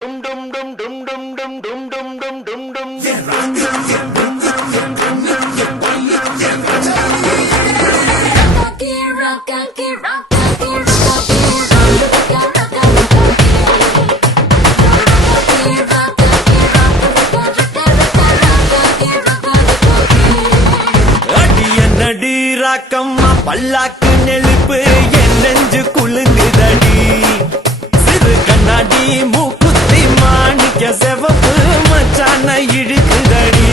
Dum dum dum dum dum dum dum dum dum dum dum. அடியனடி Rakkamma பல்லாக்கு நெழுப்பு என் நெஞ்சு குலுங்குதடி சிறு கண்ணாடி மூக்குத்தி மாணிக்க செவப்பு மச்சான இழுக்குதடி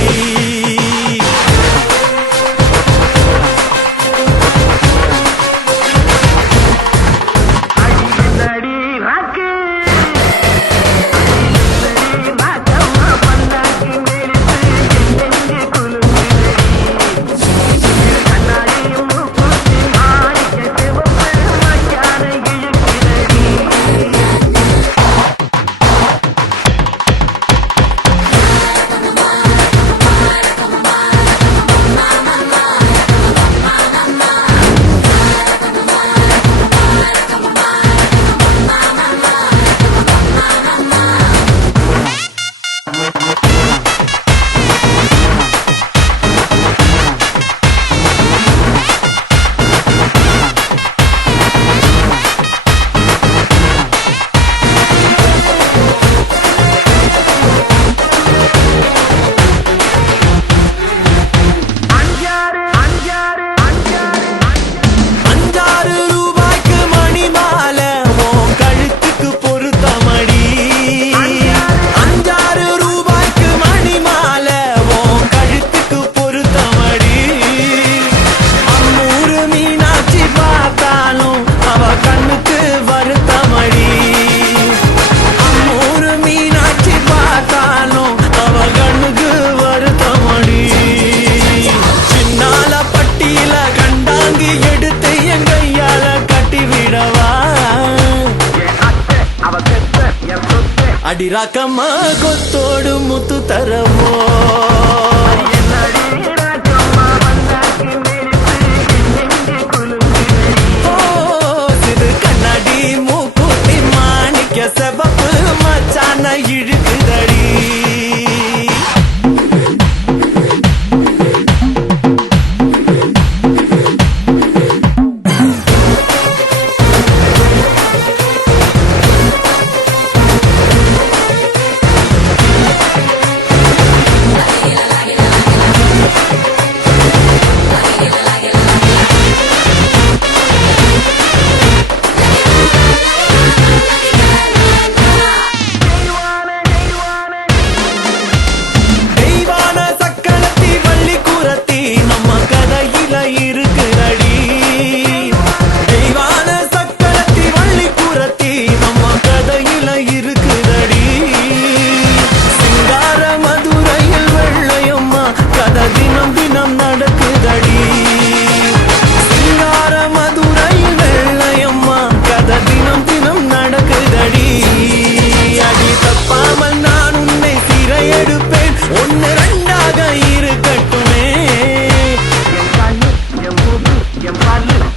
அடி ராக்கம்மா கொத்தோடு முத்து தரவோ சிறு கண்ணாடி மூக்குத்தி மாணிக்க செவப்பு மச்சான இழுக்குதடி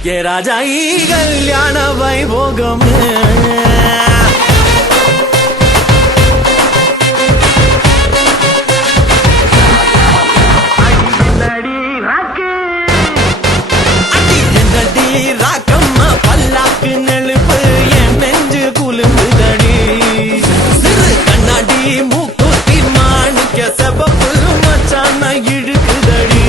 ஏ ராஜா ஈ கல்யாண வைபோகம் ராக்கம்மா பல்லாக்கு நெழுப்பு என் நெஞ்சு குலுங்குதடி சிறு கண்ணாடி மூக்குத்தி மாணிக்க செவப்பு மச்சான இழுக்குதடி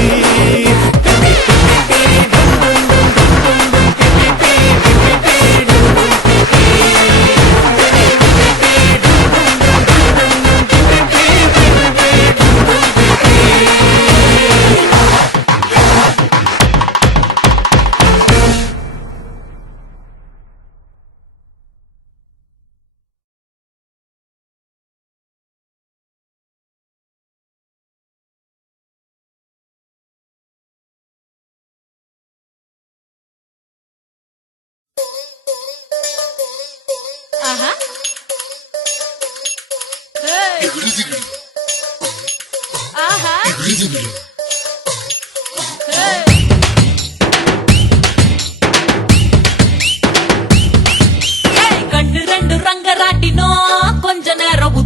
கண்ணு ரெண்டு ரங்கராட்டினோ கொஞ்ச நேரம்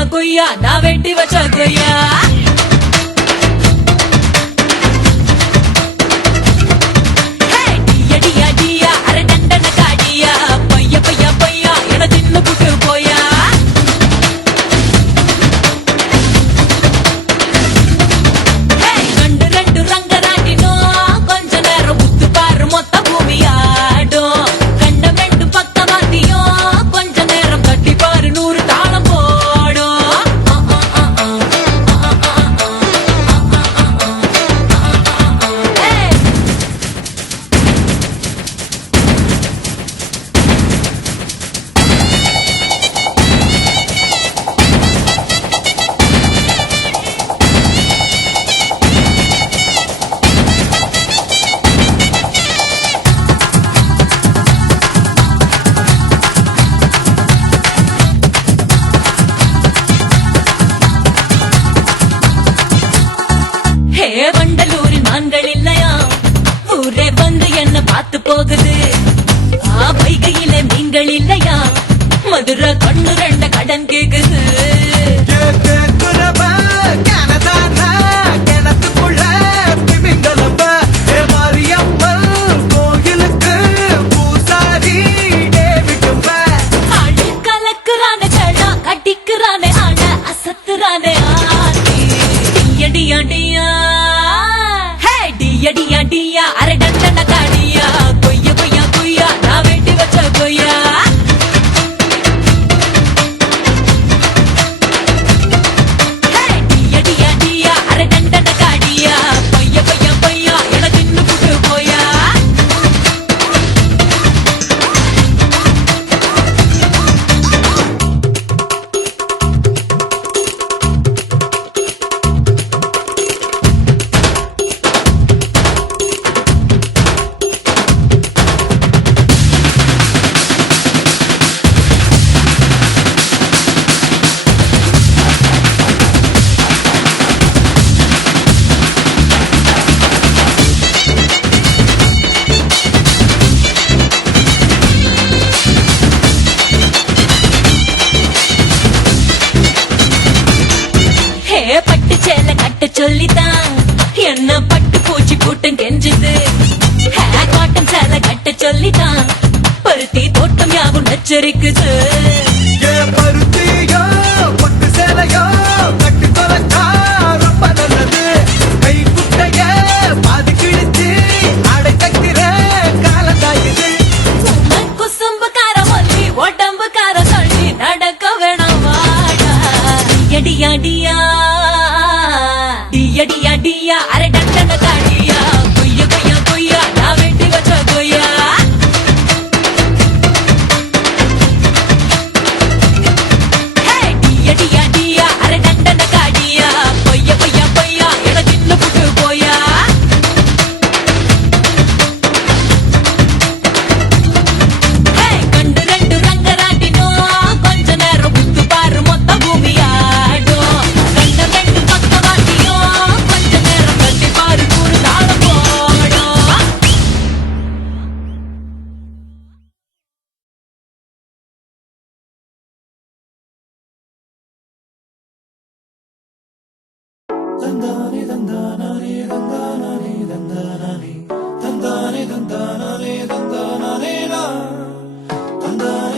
கொய்யா கொய்யா நான் வெட்டி வச்ச கொய்யா வண்டலூர் நான்கள் இல்லையா ஊரே வந்து என்ன பார்த்து போகுது வைகையில மீன்கள் இல்லையா மதுரை கண்ணு ரெண்ட கடன் கேக்குது கலக்குறானே கடா கட்டிக்கிறானே ஆன அசத்துறானே ஆடி அடியா டியா டியா அரை டண்டன காடியா கொய்யா கொய்யா கொய்யா நான் வெட்டி வச்ச கொய்யா டியா டியா அரை டண்டன காடியா கொய்யா கொய்யா கொய்யா எனக்கு இன்னும் புட்டு போயா பட்டு சேலை கட்ட சொல்லித்தான் என்ன பட்டு பூச்சி கூட்டம் கெஞ்சுது காட்டன் சேலை கட்ட சொல்லித்தான் பருத்தி தோட்டம் யாவும் நச்சரிக்குது பருத்தியோ பட்டு சேலையோ கட்டு தொலைச்சா ரொம்ப நல்லது கை குட்டைய பாது கிழிச்சு அடை தைக்கிற காலந்தாயுது குசும்புக்கார சொல்லி உடம்புக்கார சொல்லி நடக்க வேணாம் வாடா டியா டியா டியா டியா அரை டண்டன காடியா கொய்யா கொய்யா கொய்யா நான் வெட்டி வச்ச கொய்யா டியா டியா அரை டண்டன காடியா கொய்யா கொய்யா கொய்யா எனக்கு இன்னும் புட்டு போயா கண்டு ரெண்டு ரங்கராட்டினோ கொஞ்ச நேரம் புத்து பாரு மொத்த பூமியாடும் கண்ட ரெண்டு பக்கவாட்டியோ கொஞ்ச நேரம் கட்டி பாரு கூறு தாளம் போடும் தந்தானே தந்தானே தந்தானே தந்தானே தந்தானே தந்தானே தந்தானே தந்தானே